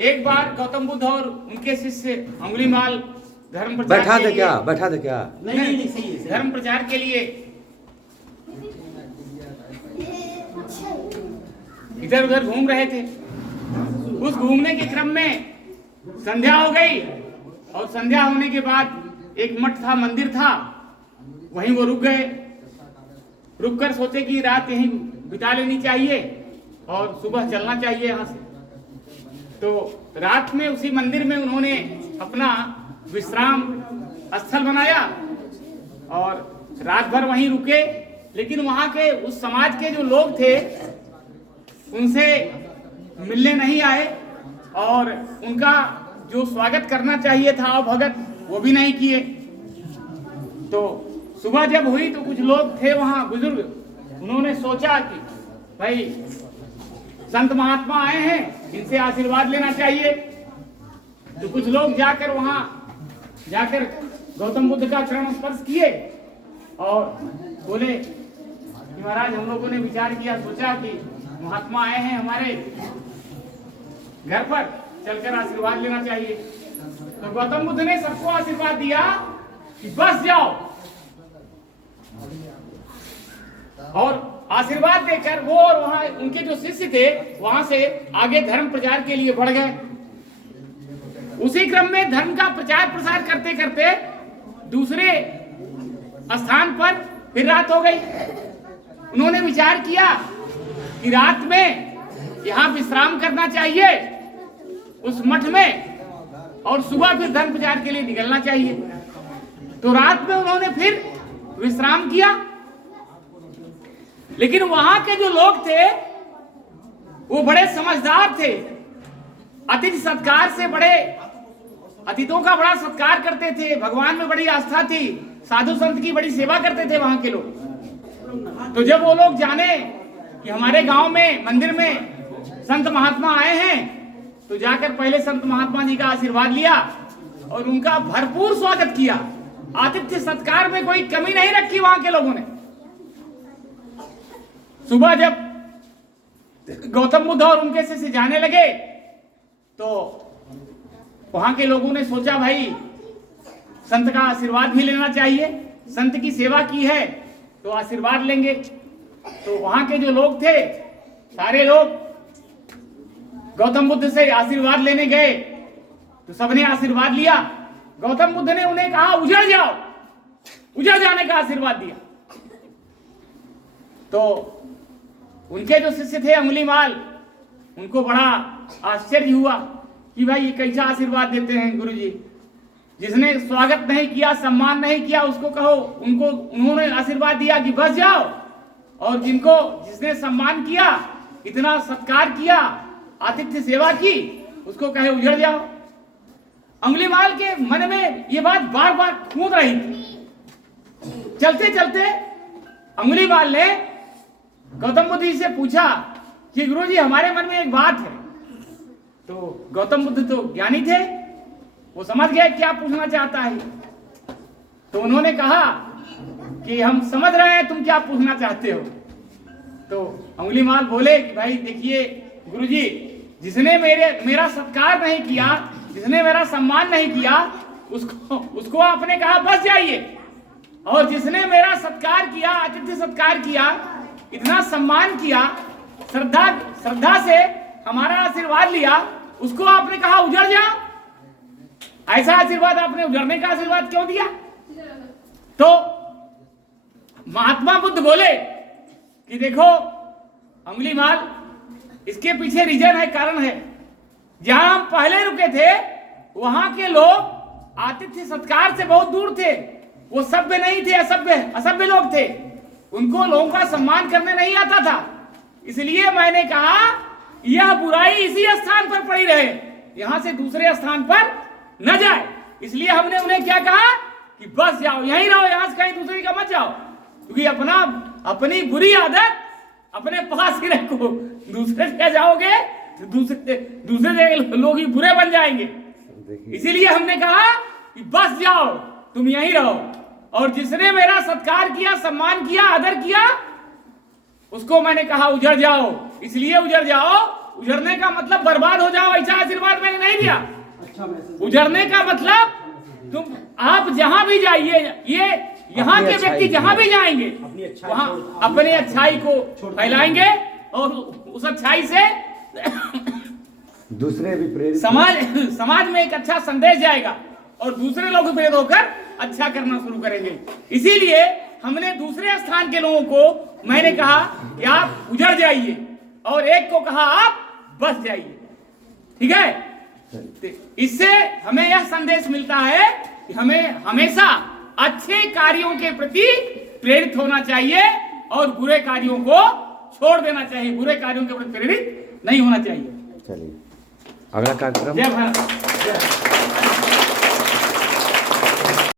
एक बार गौतम बुद्ध और उनके शिष्य अंगुलीमाल धर्म प्रचार बैठा के थे लिए क्या? बैठा थे क्या? नहीं सही है। धर्म प्रचार के लिए इधर उधर घूम रहे थे। उस घूमने के क्रम में संध्या हो गई और संध्या होने के बाद एक मठ था, मंदिर था, वहीं वो रुक गए। रुककर सोचे कि रात यहीं बिता लेनी चाहिए और सुबह चलना चाहिए यहाँ से। तो रात में उसी मंदिर में उन्होंने अपना विश्राम स्थल बनाया और रात भर वहीं रुके। लेकिन वहां के उस समाज के जो लोग थे उनसे मिलने नहीं आए और उनका जो स्वागत करना चाहिए था भगत वो भी नहीं किए। तो सुबह जब हुई तो कुछ लोग थे वहां बुजुर्ग, उन्होंने सोचा कि भाई संत महात्मा आए हैं, इनसे आशीर्वाद लेना चाहिए। तो कुछ लोग जाकर वहां जाकर गौतम बुद्ध का चरण स्पर्श किए और बोले कि महाराज हम लोगों ने विचार किया, सोचा कि महात्मा आए हैं हमारे घर पर, चलकर आशीर्वाद लेना चाहिए। तो गौतम बुद्ध ने सबको आशीर्वाद दिया कि बस जाओ, और आशीर्वाद देकर वो और वहां उनके जो शिष्य थे वहां से आगे धर्म प्रचार के लिए बढ़ गए। उसी क्रम में धर्म का प्रचार प्रसार करते करते दूसरे स्थान पर फिर रात हो गई। उन्होंने विचार किया कि रात में यहाँ विश्राम करना चाहिए उस मठ में और सुबह फिर धर्म प्रचार के लिए निकलना चाहिए। तो रात में उन्होंने फिर विश्राम किया। लेकिन वहां के जो लोग थे वो बड़े समझदार थे, अतिथि सत्कार से बड़े, अतिथियों का बड़ा सत्कार करते थे, भगवान में बड़ी आस्था थी, साधु संत की बड़ी सेवा करते थे वहां के लोग। तो जब वो लोग जाने कि हमारे गांव में मंदिर में संत महात्मा आए हैं, तो जाकर पहले संत महात्मा जी का आशीर्वाद लिया और उनका भरपूर स्वागत किया। आतिथ्य सत्कार में कोई कमी नहीं रखी वहां के लोगों ने। सुबह जब गौतम बुद्ध और उनके शिष्य जाने लगे तो वहां के लोगों ने सोचा भाई संत का आशीर्वाद भी लेना चाहिए, संत की सेवा की है तो आशीर्वाद लेंगे। तो वहां के जो लोग थे सारे लोग गौतम बुद्ध से आशीर्वाद लेने गए, तो सबने आशीर्वाद लिया। गौतम बुद्ध ने उन्हें कहा उजड़ जाओ, उजड़ जाने का आशीर्वाद दिया। तो उनके जो शिष्य थे अंगुलीमाल, उनको बड़ा आश्चर्य हुआ कि भाई ये कैसा आशीर्वाद देते हैं गुरुजी, जिसने स्वागत नहीं किया, सम्मान नहीं किया, उसको कहो, उन्होंने आशीर्वाद दिया कि बस जाओ, और जिसने सम्मान किया, इतना सत्कार किया, आतिथ्य सेवा की, उसको कहे उजड़ जाओ। अंगुलीमाल के मन में ये बात बार बार कूद रही थी। चलते चलते अंगुलीमाल ने गौतम बुद्ध जी से पूछा कि गुरुजी हमारे मन में एक बात है। तो गौतम बुद्ध तो ज्ञानी थे, वो समझ गए क्या पूछना चाहता है। तो उन्होंने कहा कि हम समझ रहे हैं तुम क्या पूछना चाहते हो। तो अंगुलीमाल बोले कि भाई देखिए गुरुजी, जिसने मेरा सत्कार नहीं किया, जिसने मेरा सम्मान नहीं किया, उसको आपने कहा बस जाइए, और जिसने मेरा सत्कार किया, आतिथ्य सत्कार किया, इतना सम्मान किया, श्रद्धा से हमारा आशीर्वाद लिया, उसको आपने कहा उजड़ जाओ। ऐसा आशीर्वाद आपने उजड़ने का आशीर्वाद क्यों दिया? तो महात्मा बुद्ध बोले कि देखो अंगुलीमाल, इसके पीछे रीजन है, कारण है। जहां हम पहले रुके थे वहां के लोग आतिथ्य सत्कार से बहुत दूर थे, वो सभ्य नहीं थे, असभ्य लोग थे, उनको लोगों का सम्मान करने नहीं आता था। इसलिए मैंने कहा यह बुराई इसी स्थान पर पड़ी रहे, यहां से दूसरे स्थान पर न जाए। इसलिए हमने उन्हें क्या कहा कि बस जाओ, यहीं रहो, यहां से कहीं दूसरी का मत जाओ, क्योंकि अपनी बुरी आदत अपने पास ही रखो। दूसरे क्या जाओगे तो दूसरे लोग ही बुरे बन जाएंगे। इसीलिए हमने कहा कि बस जाओ, तुम यहीं रहो, और जिसने मेरा सत्कार किया, सम्मान किया, आदर किया, उसको मैंने कहा उजड़ जाओ। इसलिए उजड़ जाओ, उजड़ने का मतलब बर्बाद हो जाओ, ऐसा आशीर्वाद मैंने दिया। उजड़ने का मतलब तुम आप जहां भी जाइए, ये यहाँ के व्यक्ति जहां भी जाएंगे वहां अपनी अच्छाई को फैलाएंगे और उस अच्छाई से दूसरे भी प्रेरित, समाज में एक अच्छा संदेश जाएगा और दूसरे लोग प्रेरित होकर अच्छा करना शुरू करेंगे। इसीलिए हमने दूसरे स्थान के लोगों को मैंने कहा कि आप उजड़ जाइए और एक को कहा आप बस जाइए। ठीक है, इससे हमें यह संदेश मिलता है कि हमें हमेशा अच्छे कार्यों के प्रति प्रेरित होना चाहिए और बुरे कार्यों को छोड़ देना चाहिए, बुरे कार्यों के प्रति प्रेरित नहीं होना चाहिए। चलिए अगला कार्यक्रम। जय भारत।